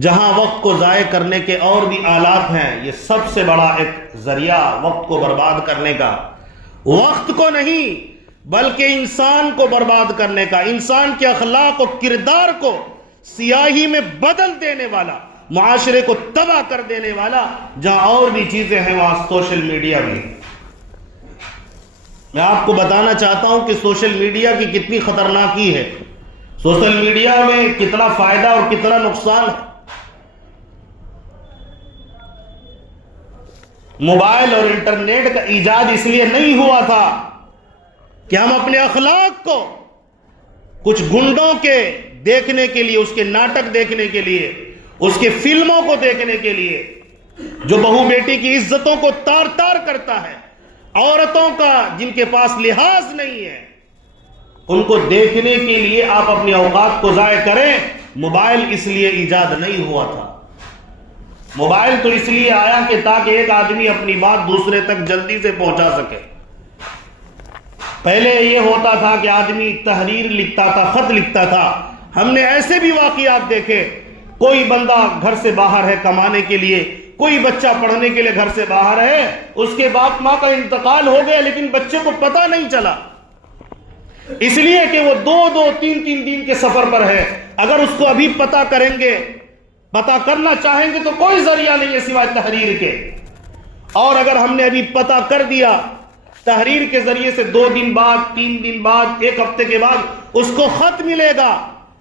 جہاں وقت کو ضائع کرنے کے اور بھی آلات ہیں، یہ سب سے بڑا ایک ذریعہ وقت کو برباد کرنے کا، وقت کو نہیں بلکہ انسان کو برباد کرنے کا، انسان کے اخلاق و کردار کو سیاہی میں بدل دینے والا، معاشرے کو تباہ کر دینے والا جہاں اور بھی چیزیں ہیں وہاں سوشل میڈیا بھی۔ میں آپ کو بتانا چاہتا ہوں کہ سوشل میڈیا کی کتنی خطرناکی ہے، سوشل میڈیا میں کتنا فائدہ اور کتنا نقصان ہے۔ موبائل اور انٹرنیٹ کا ایجاد اس لیے نہیں ہوا تھا کہ ہم اپنے اخلاق کو کچھ گنڈوں کے دیکھنے کے لیے، اس کے ناٹک دیکھنے کے لیے، اس کے فلموں کو دیکھنے کے لیے، جو بہو بیٹی کی عزتوں کو تار تار کرتا ہے، عورتوں کا جن کے پاس لحاظ نہیں ہے، ان کو دیکھنے کے لیے آپ اپنے اوقات کو ضائع کریں۔ موبائل اس لیے ایجاد نہیں ہوا تھا۔ موبائل تو اس لیے آیا کہ تاکہ ایک آدمی اپنی بات دوسرے تک جلدی سے پہنچا سکے۔ پہلے یہ ہوتا تھا کہ آدمی تحریر لکھتا تھا، خط لکھتا تھا۔ ہم نے ایسے بھی واقعات دیکھے، کوئی بندہ گھر سے باہر ہے کمانے کے لیے، کوئی بچہ پڑھنے کے لیے گھر سے باہر ہے، اس کے باپ ماں کا انتقال ہو گیا لیکن بچے کو پتہ نہیں چلا، اس لیے کہ وہ دو تین دن کے سفر پر ہے۔ اگر اس کو ابھی پتہ کریں گے، پتہ کرنا چاہیں گے تو کوئی ذریعہ نہیں ہے سوائے تحریر کے، اور اگر ہم نے ابھی پتہ کر دیا تحریر کے ذریعے سے 2 دن بعد، 3 دن بعد، 1 ہفتے کے بعد اس کو خط ملے گا،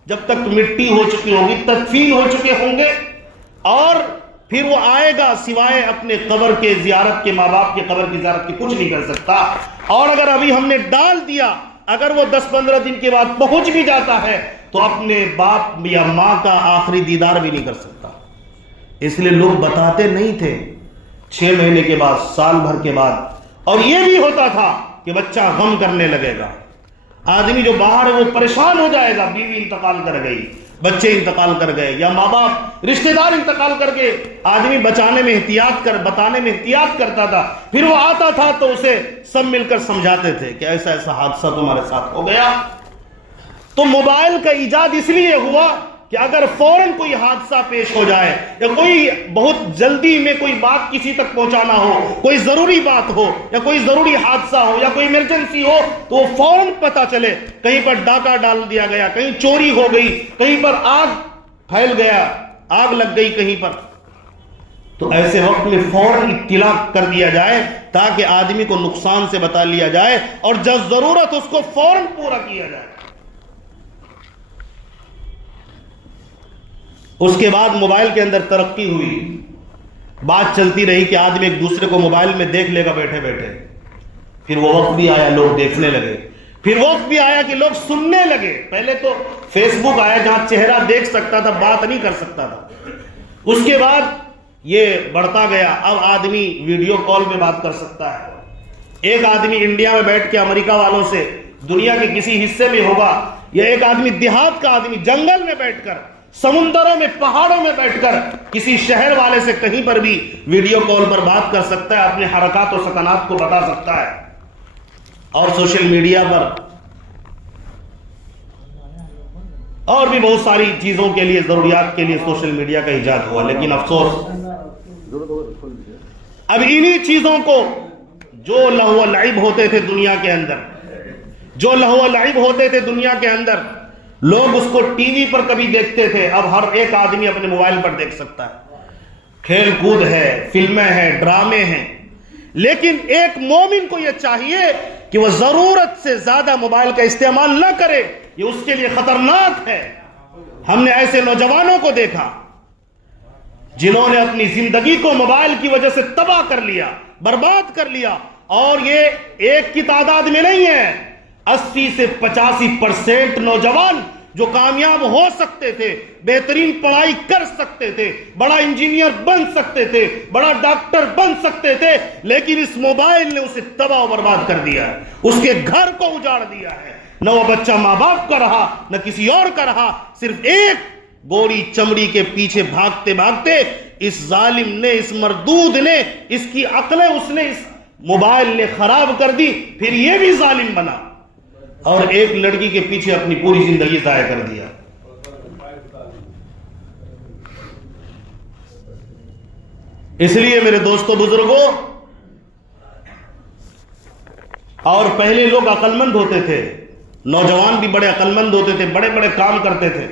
جب تک مٹی ہو چکی ہوگی، تدفین ہو چکے ہوں گے، اور پھر وہ آئے گا سوائے اپنے قبر کے زیارت کے، ماں باپ کے قبر کی زیارت کی کچھ نہیں کر سکتا۔ اور اگر ابھی ہم نے ڈال دیا، اگر وہ 10-15 دن کے بعد پہنچ بھی جاتا ہے تو اپنے باپ یا ماں کا آخری دیدار بھی نہیں کر سکتا۔ اس لیے لوگ بتاتے نہیں تھے 6 مہینے کے بعد، سال بھر کے بعد، اور یہ بھی ہوتا تھا کہ بچہ غم کرنے لگے گا، آدمی جو باہر ہے وہ پریشان ہو جائے گا، بیوی انتقال کر گئی، بچے انتقال کر گئے، یا ماں باپ رشتہ دار انتقال کر گئے، آدمی بتانے میں احتیاط کرتا تھا، پھر وہ آتا تھا تو اسے سب مل کر سمجھاتے تھے کہ ایسا ایسا حادثہ تمہارے ساتھ ہو گیا۔ تو موبائل کا ایجاد اس لیے ہوا کہ اگر فوراً کوئی حادثہ پیش ہو جائے، یا کوئی بہت جلدی میں کوئی بات کسی تک پہنچانا ہو، کوئی ضروری بات ہو، یا کوئی ضروری حادثہ ہو، یا کوئی ایمرجنسی ہو، تو وہ فوراً پتہ چلے۔ کہیں پر ڈاکہ ڈال دیا گیا، کہیں چوری ہو گئی، کہیں پر آگ پھیل گیا، آگ لگ گئی کہیں پر، تو ایسے وقت میں فوراً اطلاع کر دیا جائے تاکہ آدمی کو نقصان سے بتا لیا جائے، اور جب ضرورت اس کو فوراً پورا کیا جائے۔ اس کے بعد موبائل کے اندر ترقی ہوئی، بات چلتی رہی کہ آدمی ایک دوسرے کو موبائل میں دیکھ لے گا بیٹھے بیٹھے، پھر وہ وقت بھی آیا لوگ دیکھنے لگے، پھر وقت بھی آیا کہ لوگ سننے لگے۔ پہلے تو فیس بک آیا جہاں چہرہ دیکھ سکتا تھا، بات نہیں کر سکتا تھا، اس کے بعد یہ بڑھتا گیا، اب آدمی ویڈیو کال میں بات کر سکتا ہے۔ ایک آدمی انڈیا میں بیٹھ کے امریکہ والوں سے، دنیا کے کسی حصے میں ہوگا، یا ایک آدمی دیہات کا آدمی جنگل میں بیٹھ کر، سمندروں میں، پہاڑوں میں بیٹھ کر کسی شہر والے سے کہیں پر بھی ویڈیو کال پر بات کر سکتا ہے، اپنے حرکات و سکنات کو بتا سکتا ہے۔ اور سوشل میڈیا پر اور بھی بہت ساری چیزوں کے لیے، ضروریات کے لیے سوشل میڈیا کا ایجاد ہوا، لیکن افسوس اب انہی چیزوں کو جو لہو و لعب ہوتے تھے دنیا کے اندر، جو لہو و لعب ہوتے تھے دنیا کے اندر، لوگ اس کو ٹی وی پر کبھی دیکھتے تھے، اب ہر ایک آدمی اپنے موبائل پر دیکھ سکتا ہے۔ کھیل کود ہے، فلمیں ہیں، ڈرامے ہیں، لیکن ایک مومن کو یہ چاہیے کہ وہ ضرورت سے زیادہ موبائل کا استعمال نہ کرے، یہ اس کے لیے خطرناک ہے۔ ہم نے ایسے نوجوانوں کو دیکھا جنہوں نے اپنی زندگی کو موبائل کی وجہ سے تباہ کر لیا، برباد کر لیا، اور یہ ایک کی تعداد میں نہیں ہے، 80 سے 85% نوجوان جو کامیاب ہو سکتے تھے، بہترین پڑھائی کر سکتے تھے، بڑا انجینئر بن سکتے تھے، بڑا ڈاکٹر بن سکتے تھے، لیکن اس موبائل نے اسے تباہ و برباد کر دیا ہے، اس کے گھر کو اجاڑ دیا ہے۔ نہ وہ بچہ ماں باپ کا رہا، نہ کسی اور کا رہا، صرف ایک گوری چمڑی کے پیچھے بھاگتے بھاگتے اس ظالم نے، اس مردود نے، اس کی عقلیں اس نے، اس موبائل نے خراب کر دی، پھر یہ بھی ظالم بنا اور ایک لڑکی کے پیچھے اپنی پوری زندگی ضائع کر دیا۔ اس لیے میرے دوستو بزرگوں، اور پہلے لوگ عقل مند ہوتے تھے، نوجوان بھی بڑے عقل مند ہوتے تھے، بڑے بڑے کام کرتے تھے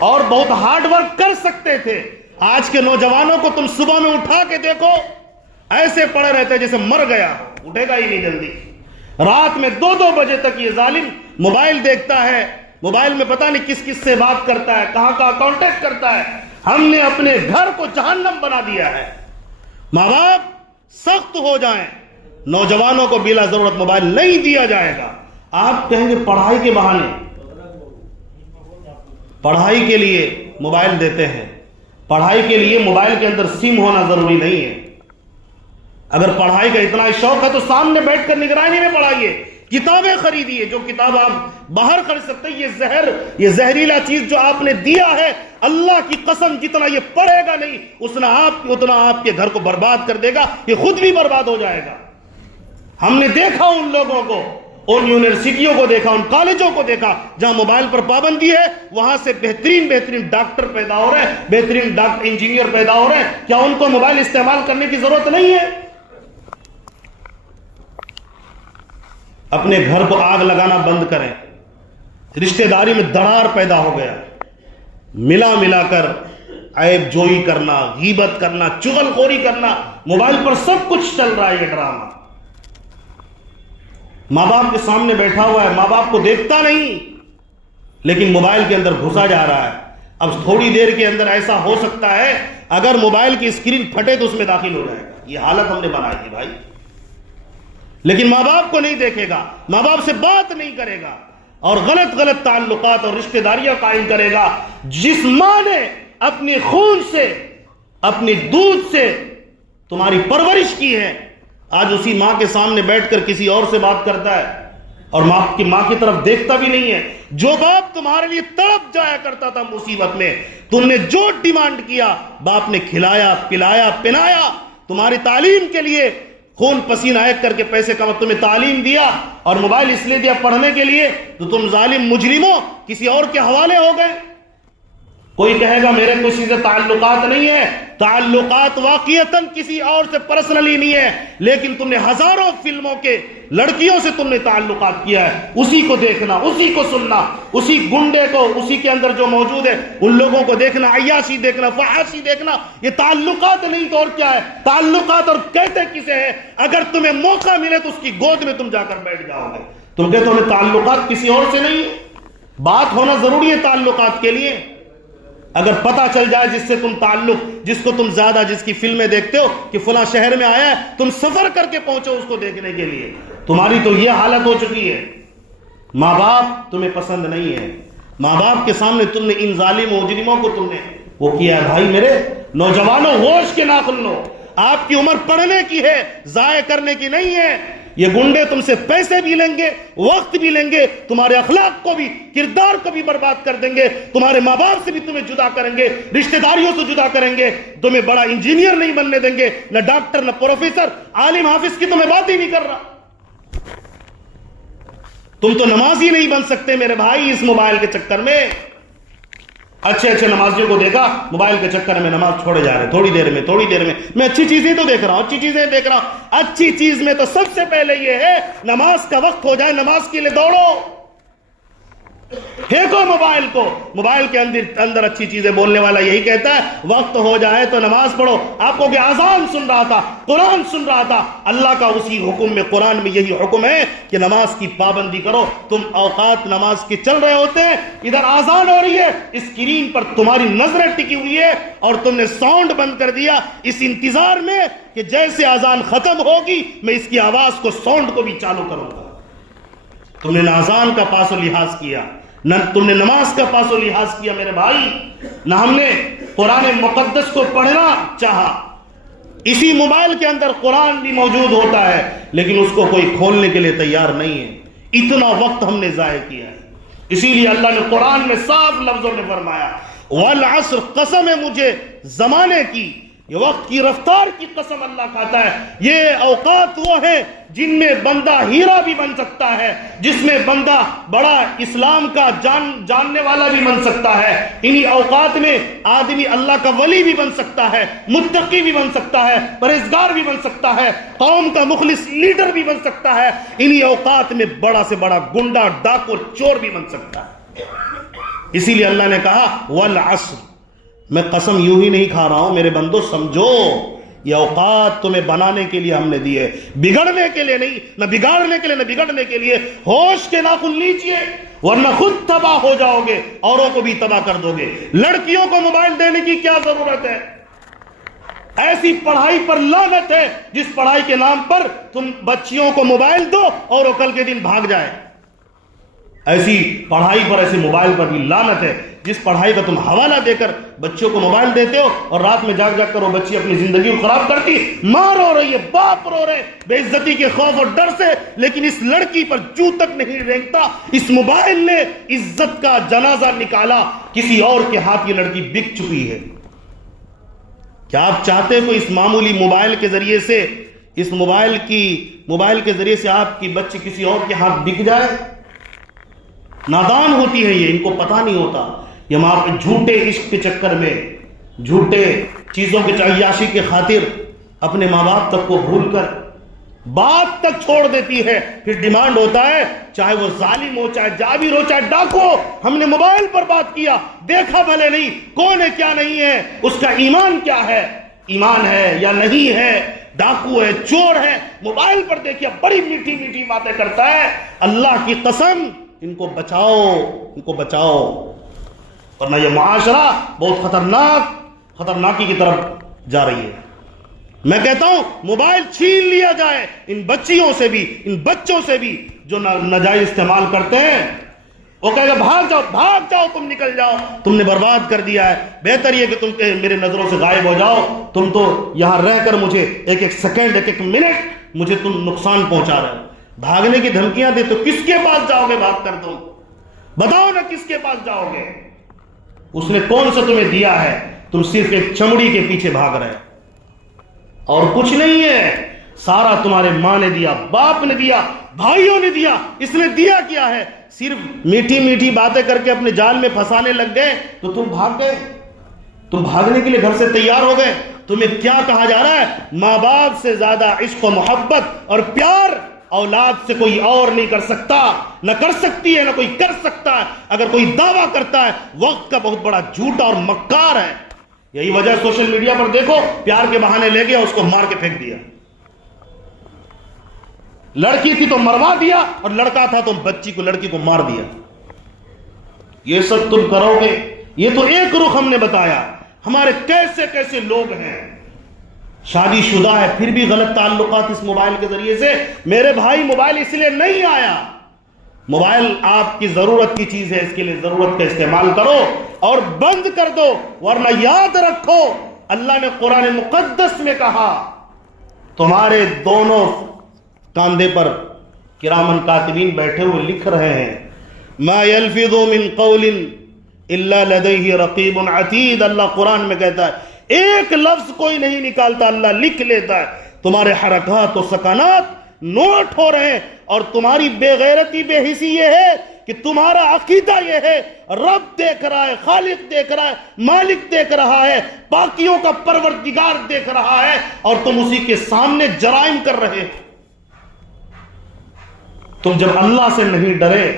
اور بہت ہارڈ ورک کر سکتے تھے۔ آج کے نوجوانوں کو تم صبح میں اٹھا کے دیکھو، ایسے پڑے رہتے جیسے مر گیا، اٹھے گا ہی نہیں جلدی۔ رات میں 2-2 بجے تک یہ ظالم موبائل دیکھتا ہے، موبائل میں پتہ نہیں کس کس سے بات کرتا ہے، کہاں کہاں کانٹیکٹ کرتا ہے۔ ہم نے اپنے گھر کو جہنم بنا دیا ہے۔ ماں باپ سخت ہو جائیں، نوجوانوں کو بلا ضرورت موبائل نہیں دیا جائے گا۔ آپ کہیں گے پڑھائی کے بہانے، پڑھائی کے لیے موبائل دیتے ہیں، پڑھائی کے لیے موبائل کے اندر سم ہونا ضروری نہیں ہے۔ اگر پڑھائی کا اتنا شوق ہے تو سامنے بیٹھ کر نگرانی میں پڑھائیے، کتابیں خریدیے۔ جو کتاب آپ باہر خرید سکتے ہیں، یہ زہریلا چیز جو آپ نے دیا ہے، اللہ کی قسم جتنا یہ پڑھے گا نہیں اتنا آپ کے گھر کو برباد کر دے گا، یہ خود بھی برباد ہو جائے گا۔ ہم نے دیکھا ان لوگوں کو، ان یونیورسٹیوں کو دیکھا، ان کالجوں کو دیکھا جہاں موبائل پر پابندی ہے، وہاں سے بہترین ڈاکٹر پیدا ہو رہے ہیں، بہترین انجینئر پیدا ہو رہے ہیں۔ کیا ان کو موبائل استعمال کرنے کی ضرورت نہیں ہے؟ اپنے گھر کو آگ لگانا بند کریں۔ رشتہ داری میں دراڑ پیدا ہو گیا، ملا کر عیب جوئی کرنا، غیبت کرنا، چغل خوری کرنا، موبائل پر سب کچھ چل رہا ہے۔ یہ ڈرامہ ماں باپ کے سامنے بیٹھا ہوا ہے، ماں باپ کو دیکھتا نہیں، لیکن موبائل کے اندر گھسا جا رہا ہے۔ اب تھوڑی دیر کے اندر ایسا ہو سکتا ہے اگر موبائل کی اسکرین پھٹے تو اس میں داخل ہو جائے گا۔ یہ حالت ہم نے بنائی تھی بھائی، لیکن ماں باپ کو نہیں دیکھے گا، ماں باپ سے بات نہیں کرے گا اور غلط تعلقات اور رشتہ داریاں قائم کرے گا۔ جس ماں نے اپنے خون سے، اپنے دودھ سے تمہاری پرورش کی ہے، آج اسی ماں کے سامنے بیٹھ کر کسی اور سے بات کرتا ہے اور ماں کی طرف دیکھتا بھی نہیں ہے۔ جو باپ تمہارے لیے تڑپ جایا کرتا تھا مصیبت میں، تم نے جو ڈیمانڈ کیا باپ نے کھلایا، پلایا، پنایا، تمہاری تعلیم کے لیے خون پسینہ ایک کر کے پیسے کما تمہیں تعلیم دیا، اور موبائل اس لیے دیا پڑھنے کے لیے، تو تم ظالم مجرموں کسی اور کے حوالے ہو گئے۔ کوئی کہے گا میرے کسی سے تعلقات نہیں ہے، تعلقات واقعتاً کسی اور سے پرسنلی نہیں ہے، لیکن تم نے ہزاروں فلموں کے لڑکیوں سے تم نے تعلقات کیا ہے۔ اسی کو دیکھنا، اسی کو سننا، اسی گنڈے کو، اسی کے اندر جو موجود ہے ان لوگوں کو دیکھنا، عیاشی دیکھنا، فحاشی دیکھنا، یہ تعلقات نہیں تو اور کیا ہے؟ تعلقات اور کہتے کسے ہیں؟ اگر تمہیں موقع ملے تو اس کی گود میں تم جا کر بیٹھ جاؤ گے۔ تم کہتے ہو تعلقات کسی اور سے نہیں ہے، بات ہونا ضروری ہے تعلقات کے لیے۔ اگر پتا چل جائے جس سے تم تعلق، جس کو تم زیادہ، جس کی فلمیں دیکھتے ہو کہ فلاں شہر میں آیا ہے، تم سفر کر کے پہنچو اس کو دیکھنے کے لیے، تمہاری تو یہ حالت ہو چکی ہے۔ ماں باپ تمہیں پسند نہیں ہے، ماں باپ کے سامنے تم نے ان ظالم مجرموں کو تم نے وہ کیا ہے۔ بھائی میرے نوجوانوں، ہوش کے ناخن لو، آپ کی عمر پڑھنے کی ہے، ضائع کرنے کی نہیں ہے۔ یہ گنڈے تم سے پیسے بھی لیں گے، وقت بھی لیں گے، تمہارے اخلاق کو بھی، کردار کو بھی برباد کر دیں گے، تمہارے ماں باپ سے بھی تمہیں جدا کریں گے، رشتہ داریوں سے جدا کریں گے، تمہیں بڑا انجینئر نہیں بننے دیں گے، نہ ڈاکٹر، نہ پروفیسر، عالم حافظ کی تمہیں بات ہی نہیں کر رہا۔ تم تو نمازی نہیں بن سکتے میرے بھائی اس موبائل کے چکر میں۔ اچھے نمازیوں کو دیکھا موبائل کے چکر میں نماز چھوڑے جا رہے، تھوڑی دیر میں میں اچھی چیزیں تو دیکھ رہا ہوں، اچھی چیزیں دیکھ رہا ہوں۔ اچھی چیز میں تو سب سے پہلے یہ ہے نماز کا وقت ہو جائے، نماز کے لیے دوڑو، پھینکو موبائل کو۔ موبائل کے اندر اچھی چیزیں بولنے والا یہی کہتا ہے وقت ہو جائے تو نماز پڑھو۔ آپ کو کہ اذان سن رہا تھا، قرآن سن رہا تھا، اللہ کا اسی حکم میں، قرآن میں یہی حکم ہے کہ نماز کی پابندی کرو۔ تم اوقات نماز کے چل رہے ہوتے ہیں، ادھر اذان ہو رہی ہے، اسکرین پر تمہاری نظریں ٹکی ہوئی ہے اور تم نے ساؤنڈ بند کر دیا اس انتظار میں کہ جیسے اذان ختم ہوگی میں اس کی آواز کو، ساؤنڈ کو بھی چالو کروں گا۔ تم نے نہ اذان کا پاس و لحاظ کیا، نہ تم نے نماز کا پاس و لحاظ کیا میرے بھائی، نہ ہم نے قرآن مقدس کو پڑھنا چاہا۔ اسی موبائل کے اندر قرآن بھی موجود ہوتا ہے لیکن اس کو کوئی کھولنے کے لیے تیار نہیں ہے۔ اتنا وقت ہم نے ضائع کیا ہے۔ اسی لیے اللہ نے قرآن میں صاف لفظوں میں فرمایا والعصر، قسم ہے مجھے زمانے کی، یہ وقت کی رفتار کی قسم اللہ کھاتا ہے. یہ اوقات وہ ہیں جن میں بندہ ہیرا بھی بن سکتا ہے, جس میں بندہ بڑا اسلام کا جاننے والا بھی بن سکتا ہے. انہی اوقات میں آدمی اللہ کا ولی بھی بن سکتا ہے, متقی بھی بن سکتا ہے, پرہیزگار بھی بن سکتا ہے, قوم کا مخلص لیڈر بھی بن سکتا ہے. انہی اوقات میں بڑا سے بڑا گنڈا, ڈاکو, چور بھی بن سکتا ہے. اسی لیے اللہ نے کہا والعصر, میں قسم یوں ہی نہیں کھا رہا ہوں میرے بندو, سمجھو یہ اوقات تمہیں بنانے کے لیے ہم نے دیے, بگڑنے کے لیے نہیں, نہ بگاڑنے کے لیے نہ بگڑنے کے لیے. ہوش کے ناخن لیجئے ورنہ خود تباہ ہو جاؤ گے, اوروں کو بھی تباہ کر دو گے. لڑکیوں کو موبائل دینے کی کیا ضرورت ہے؟ ایسی پڑھائی پر لعنت ہے جس پڑھائی کے نام پر تم بچیوں کو موبائل دو اور وہ کل کے دن بھاگ جائے. ایسی پڑھائی پر, ایسے موبائل پر بھی لعنت ہے جس پڑھائی کا تم حوالہ دے کر بچوں کو موبائل دیتے ہو اور رات میں جاگ جاگ کر وہ بچی اپنی زندگی کو خراب کرتی. ماں رو رہی ہے, باپ رو رہے بے عزتی کے خوف اور ڈر سے, لیکن اس لڑکی پر جو تک نہیں رینگتا. اس موبائل نے عزت کا جنازہ نکالا, کسی اور کے ہاتھ یہ لڑکی بک چکی ہے. کیا آپ چاہتے ہو اس معمولی موبائل کے ذریعے سے, اس موبائل کے ذریعے سے آپ کی بچی کسی اور کے ہاتھ بک جائے؟ نادان ہوتی ہے یہ, ان کو پتہ نہیں ہوتا. یہ ماں جھوٹے عشق کے چکر میں, جھوٹے چیزوں کے عیاشی کے خاطر اپنے ماں باپ تک کو بھول کر بات تک چھوڑ دیتی ہے. پھر ڈیمانڈ ہوتا ہے, چاہے وہ ظالم ہو, چاہے جابر ہو, چاہے ڈاکو ہو, ہم نے موبائل پر بات کیا, دیکھا بھلے نہیں کون ہے کیا نہیں ہے, اس کا ایمان کیا ہے, ایمان ہے یا نہیں ہے, ڈاکو ہے, چور ہے, موبائل پر دیکھیا بڑی میٹھی میٹھی باتیں کرتا ہے. اللہ کی قسم ان کو بچاؤ, ان کو بچاؤ, ورنہ یہ معاشرہ بہت خطرناکی کی طرف جا رہی ہے. میں کہتا ہوں موبائل چھین لیا جائے ان بچیوں سے بھی, ان بچوں سے بھی جو ناجائز استعمال کرتے ہیں. وہ کہے گا بھاگ جاؤ, تم نکل جاؤ, تم نے برباد کر دیا ہے, بہتر یہ کہ تم میرے نظروں سے غائب ہو جاؤ. تم تو یہاں رہ کر مجھے ایک ایک سیکنڈ, ایک ایک منٹ مجھے تم نقصان پہنچا رہے ہو. بھاگنے کی دھمکیاں دے تو کس کے پاس جاؤ گے بھاگ کر؟ تم بتاؤ نا کس کے پاس جاؤ گے؟ اس نے کون سا تمہیں دیا ہے؟ تم صرف ایک چمڑی کے پیچھے بھاگ رہے اور کچھ نہیں ہے. سارا تمہارے ماں نے دیا, باپ نے دیا, بھائیوں نے دیا. اس نے دیا کیا ہے؟ صرف میٹھی میٹھی باتیں کر کے اپنے جال میں پھنسانے لگ گئے تو تم بھاگ گئے. تم بھاگنے کے لیے گھر سے تیار ہو گئے. تمہیں کیا کہا جا رہا ہے؟ ماں باپ سے زیادہ عشق و محبت اور پیار اولاد سے کوئی اور نہیں کر سکتا, نہ کر سکتی ہے, نہ کوئی کر سکتا ہے. اگر کوئی دعویٰ کرتا ہے وقت کا بہت بڑا جھوٹا اور مکار ہے. یہی وجہ سوشل میڈیا پر دیکھو, پیار کے بہانے لے گیا, اس کو مار کے پھینک دیا. لڑکی تھی تو مروا دیا, اور لڑکا تھا تو بچی کو, لڑکی کو مار دیا. یہ سب تم کرو گے. یہ تو ایک رخ ہم نے بتایا. ہمارے کیسے کیسے لوگ ہیں شادی شدہ ہے پھر بھی غلط تعلقات اس موبائل کے ذریعے سے. میرے بھائی موبائل اس لیے نہیں آیا, موبائل آپ کی ضرورت کی چیز ہے, اس کے لیے ضرورت کا استعمال کرو اور بند کر دو. ورنہ یاد رکھو اللہ نے قرآن مقدس میں کہا تمہارے دونوں کاندھے پر کرامن کاتبین بیٹھے ہوئے لکھ رہے ہیں, ما یلفظ من قول الا لدیہ رقیب عتید. اللہ قرآن میں کہتا ہے ایک لفظ کوئی نہیں نکالتا, اللہ لکھ لیتا ہے. تمہارے حرکات و سکنات نوٹ ہو رہے ہیں. اور تمہاری بے غیرتی, بے حسی یہ ہے کہ تمہارا عقیدہ یہ ہے رب دیکھ رہا ہے, خالق دیکھ رہا ہے, مالک دیکھ رہا ہے, باقیوں کا پروردگار دیکھ رہا ہے, اور تم اسی کے سامنے جرائم کر رہے. تم جب اللہ سے نہیں ڈرے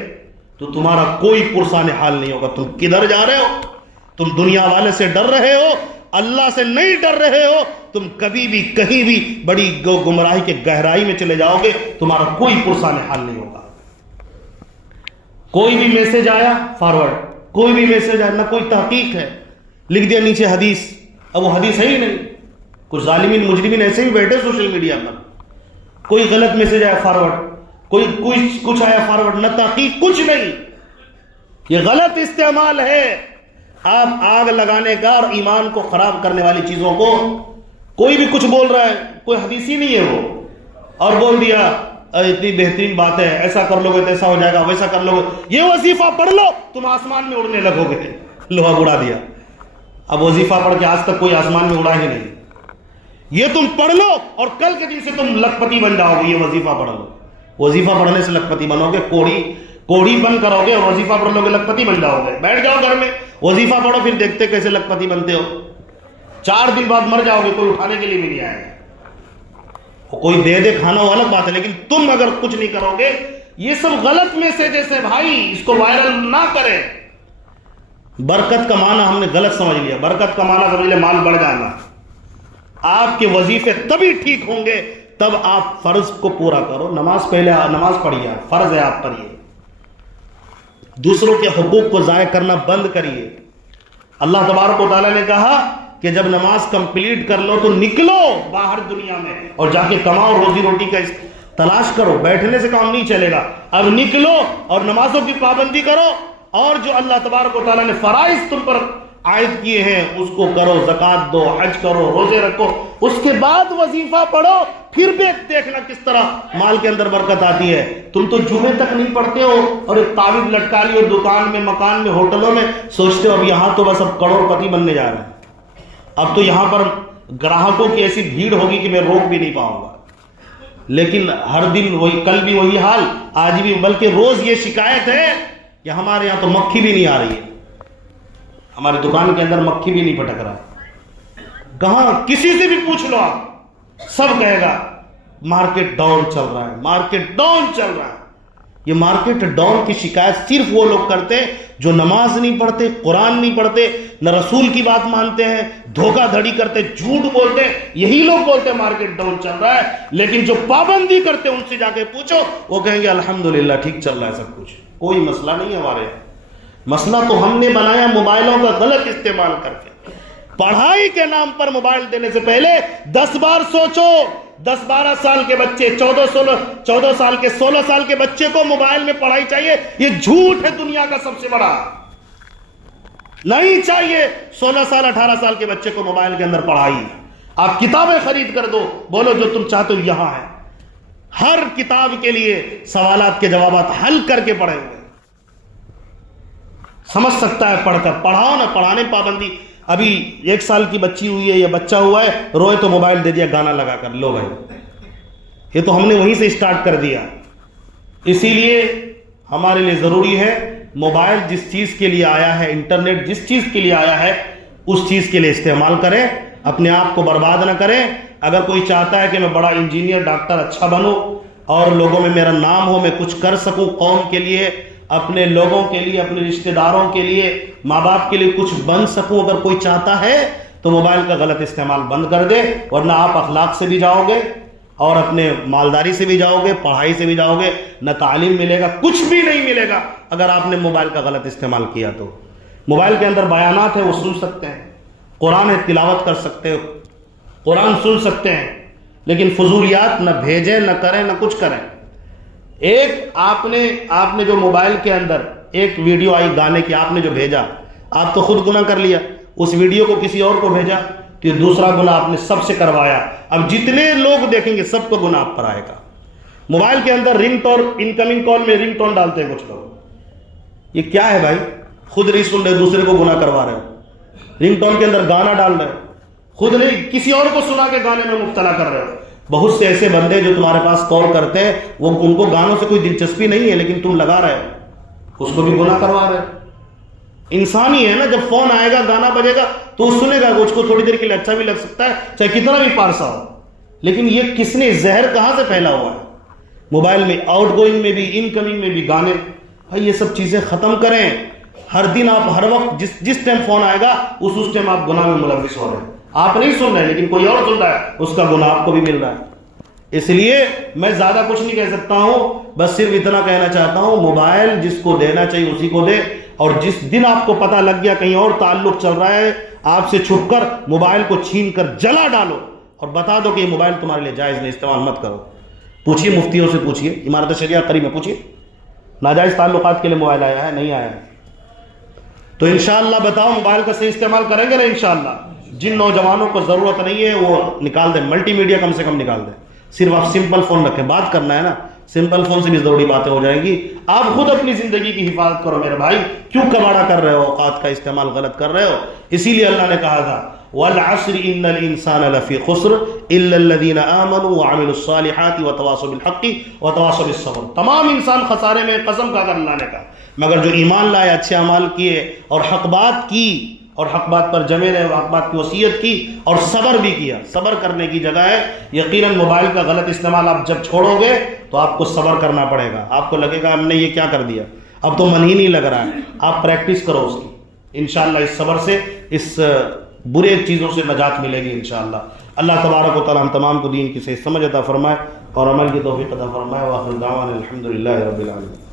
تو تمہارا کوئی پرسان حال نہیں ہوگا. تم کدھر جا رہے ہو؟ تم دنیا والے سے ڈر رہے ہو, اللہ سے نہیں ڈر رہے ہو. تم کبھی بھی کہیں بھی بڑی گمراہی کے گہرائی میں چلے جاؤ گے, تمہارا کوئی پرسان حال نہیں ہوگا. کوئی بھی میسج آیا فارورڈ, کوئی بھی میسج آیا, نہ کوئی تحقیق ہے, لکھ دیا نیچے حدیث. اب وہ حدیث ہے ہی نہیں. کچھ ظالمین مجرمین ایسے ہی بیٹھے سوشل میڈیا پر, کوئی غلط میسج آیا فارورڈ, کوئی کچھ آیا فارورڈ, نہ تحقیق, کچھ نہیں. یہ غلط استعمال ہے آپ آگ لگانے کا اور ایمان کو خراب کرنے والی چیزوں کو. کوئی بھی کچھ بول رہا ہے, کوئی حدیث ہی نہیں ہے وہ, اور بول دیا اتنی بہترین بات ہے, ایسا کر لو گے تو ایسا ہو جائے گا, ویسا کر لو گے, یہ وظیفہ پڑھ لو تم آسمان میں اڑنے لگو گے. لوہا اڑا دیا. اب وظیفہ پڑھ کے آج تک کوئی آسمان میں اڑا ہی نہیں. یہ تم پڑھ لو اور کل کے دن سے تم لکھپتی بن جاؤ گے. یہ وظیفہ پڑھ لو. وظیفہ پڑھنے سے لکھپتی بنو گے. کوڑی بن کرو گے اور وظیفہ پڑھ لو گے, لکھپتی بن جاؤ گے. بیٹھ جاؤ گھر میں, وظیفہ پڑھو, پھر دیکھتے کیسے لکھپتی بنتے ہو. 4 دن بعد مر جاؤ گے, کوئی اٹھانے کے لیے بھی نہیں آئے گا. کوئی دے دے کھانا وہ الگ بات ہے, لیکن تم اگر کچھ نہیں کرو گے. یہ سب غلط میسیجز ہے بھائی, اس کو وائرل نہ کریں. برکت کا معنی ہم نے غلط سمجھ لیا. برکت کا معنی سمجھ لیا مال بڑھ جانا. آپ کے وظیفے تبھی ٹھیک ہوں گے تب آپ فرض کو پورا کرو. نماز پہلے نماز پڑھیے, فرض ہے آپ پر. یہ دوسروں کے حقوق کو ضائع کرنا بند کریے. اللہ تبارک و تعالیٰ نے کہا کہ جب نماز کمپلیٹ کر لو تو نکلو باہر دنیا میں اور جا کے کماؤ, روزی روٹی کا تلاش کرو. بیٹھنے سے کام نہیں چلے گا. اب نکلو اور نمازوں کی پابندی کرو, اور جو اللہ تبارک و تعالیٰ نے فرائض تم پر عائد کیے ہیں اس کو کرو. زکوٰۃ دو, حج کرو, روزے رکھو, اس کے بعد وظیفہ پڑھو. پھر بھی دیکھنا کس طرح مال کے اندر برکت آتی ہے. تم تو جمعے تک نہیں پڑھتے ہو اور ایک تعویذ لٹکا لی ہو دکان میں, مکان میں, ہوٹلوں میں, سوچتے ہو اب یہاں تو بس اب کروڑ پتی بننے جا رہے ہیں. اب تو یہاں پر گراہکوں کی ایسی بھیڑ ہوگی کہ میں روک بھی نہیں پاؤں گا. لیکن ہر دن وہی, کل بھی وہی حال, آج بھی, بلکہ روز یہ شکایت ہے کہ ہمارے یہاں تو مکھی بھی نہیں آ رہی ہے. ہماری دکان کے اندر مکھی بھی نہیں پٹک رہا. کہاں کسی سے بھی پوچھ لو آپ, سب کہے گا مارکیٹ ڈاؤن چل رہا ہے, مارکیٹ ڈاؤن چل رہا ہے. یہ مارکیٹ ڈاؤن کی شکایت صرف وہ لوگ کرتے ہیں جو نماز نہیں پڑھتے, قرآن نہیں پڑھتے, نہ رسول کی بات مانتے ہیں, دھوکہ دھڑی کرتے, جھوٹ بولتے ہیں. یہی لوگ بولتے ہیں مارکیٹ ڈاؤن چل رہا ہے. لیکن جو پابندی کرتے ہیں ان سے جا کے پوچھو, وہ کہیں گے الحمدللہ ٹھیک چل رہا ہے سب کچھ, کوئی مسئلہ نہیں ہے ہمارے یہاں. مسئلہ تو ہم نے بنایا موبائلوں کا غلط استعمال کر کے. پڑھائی کے نام پر موبائل دینے سے پہلے 10 بار سوچو. 10-12 سال کے بچے, 14 سال کے, 16 سال کے بچے کو موبائل میں پڑھائی چاہیے. یہ جھوٹ ہے دنیا کا سب سے بڑا. نہیں چاہیے 16 سال 18 سال کے بچے کو موبائل کے اندر پڑھائی. آپ کتابیں خرید کر دو, بولو جو تم چاہتے ہو یہاں ہے. ہر کتاب کے لیے سوالات کے جوابات حل کر کے پڑھے ہوئے. سمجھ سکتا ہے پڑھ کر. پڑھاؤ نا, پڑھانے پابندی. ابھی 1 سال کی بچی ہوئی ہے یا بچہ ہوا ہے, روئے تو موبائل دے دیا گانا لگا کر, لو بھائی. یہ تو ہم نے وہیں سے اسٹارٹ کر دیا. اسی لیے ہمارے لیے ضروری ہے موبائل جس چیز کے لیے آیا ہے, انٹرنیٹ جس چیز کے لیے آیا ہے, اس چیز کے لیے استعمال کریں. اپنے آپ کو برباد نہ کریں. اگر کوئی چاہتا ہے کہ میں بڑا انجینئر, ڈاکٹر, اچھا بنوں اور لوگوں میں میرا نام ہو, میں کچھ کر سکوں قوم کے لیے, اپنے لوگوں کے لیے, اپنے رشتہ داروں کے لیے, ماں باپ کے لیے کچھ بن سکوں, اگر کوئی چاہتا ہے تو موبائل کا غلط استعمال بند کر دے. ورنہ آپ اخلاق سے بھی جاؤ گے اور اپنے مالداری سے بھی جاؤ گے, پڑھائی سے بھی جاؤ گے, نہ تعلیم ملے گا, کچھ بھی نہیں ملے گا اگر آپ نے موبائل کا غلط استعمال کیا. تو موبائل کے اندر بیانات ہیں وہ سن سکتے ہیں, قرآن ہے تلاوت کر سکتے ہو, قرآن سن سکتے ہیں, لیکن فضولیات نہ بھیجیں, نہ کریں, نہ کچھ کریں. ایک آپ نے جو موبائل کے اندر ایک ویڈیو آئی گانے کی, آپ نے جو بھیجا, آپ تو خود گناہ کر لیا. اس ویڈیو کو کسی اور کو بھیجا تو یہ دوسرا گناہ آپ نے سب سے کروایا. اب جتنے لوگ دیکھیں گے سب کو گناہ آپ پر آئے گا. موبائل کے اندر رنگ ٹون, انکمنگ کال میں رنگ ٹون ڈالتے ہیں کچھ لوگ. یہ کیا ہے بھائی؟ خود نہیں سن رہے, دوسرے کو گناہ کروا رہے ہو. رنگ ٹون کے اندر گانا ڈال رہے ہو, خود نہیں کسی اور کو سنا کے گانے میں مبتلا کر رہے ہو. بہت سے ایسے بندے جو تمہارے پاس کال کرتے ہیں, وہ ان کو گانوں سے کوئی دلچسپی نہیں ہے, لیکن تم لگا رہے ہو, اس کو بھی گناہ کروا رہے ہو. انسان ہی ہے نا, جب فون آئے گا, گانا بجے گا تو وہ سنے گا, اس کو تھوڑی دیر کے لیے اچھا بھی لگ سکتا ہے, چاہے کتنا بھی پارسا ہو. لیکن یہ کس نے, زہر کہاں سے پھیلا ہوا ہے؟ موبائل میں آؤٹ گوئنگ میں بھی, ان کمنگ میں بھی گانے. بھائی یہ سب چیزیں ختم کریں. ہر دن آپ ہر وقت جس ٹائم فون آئے گا اس ٹائم آپ گناہ میں ملوث ہو رہے ہیں. آپ نہیں سن رہے لیکن کوئی اور سن رہا ہے, اس کا گناہ آپ کو بھی مل رہا ہے. اس لیے میں زیادہ کچھ نہیں کہہ سکتا ہوں, بس صرف اتنا کہنا چاہتا ہوں, موبائل جس کو دینا چاہیے اسی کو دے. اور جس دن آپ کو پتہ لگ گیا کہیں اور تعلق چل رہا ہے, آپ سے چھپ کر موبائل کو چھین کر جلا ڈالو اور بتا دو کہ یہ موبائل تمہارے لیے جائز نہیں, استعمال مت کرو. پوچھیے مفتیوں سے, پوچھیے امارت شریعہ قریب میں, پوچھیے ناجائز تعلقات کے لیے موبائل آیا ہے نہیں آیا ہے. تو انشاءاللہ بتاؤ موبائل کا صحیح استعمال کریں گے نا انشاءاللہ. جن نوجوانوں کو ضرورت نہیں ہے وہ نکال دیں, ملٹی میڈیا کم سے کم نکال دیں. صرف آپ سمپل فون رکھیں, بات کرنا ہے نا, سمپل فون سے بھی ضروری باتیں ہو جائیں گی. آپ خود اپنی زندگی کی حفاظت کرو میرے بھائی. کیوں کباڑا کر رہے ہو, اوقات کا استعمال غلط کر رہے ہو. اسی لیے اللہ نے کہا تھا والعصر ان الانسان لفی خسر الا الذین آمنوا وعملوا الصالحات وتواصوا بالحق وتواصوا بالصبر. تمام انسان خسارے میں، قسم کا اللہ نے کہا، مگر جو ایمان لائے، اچھے اعمال کیے اور حق بات کی اور حق بات پر جمے رہے، حق بات کی وصیت کی اور صبر بھی کیا. صبر کرنے کی جگہ ہے یقیناً موبائل کا غلط استعمال آپ جب چھوڑو گے تو آپ کو صبر کرنا پڑے گا. آپ کو لگے گا ہم نے یہ کیا کر دیا، اب تو من ہی نہیں لگ رہا ہے. آپ پریکٹس کرو اس کی، انشاءاللہ اس صبر سے، اس برے چیزوں سے نجات ملے گی انشاءاللہ. اللہ تبارک و تعالی ہم تمام کو دین کی صحیح سمجھ عطا فرمائے اور عمل کی توفیق عطا فرمائے. وآخر دعوانا الحمدللہ رب العالمین.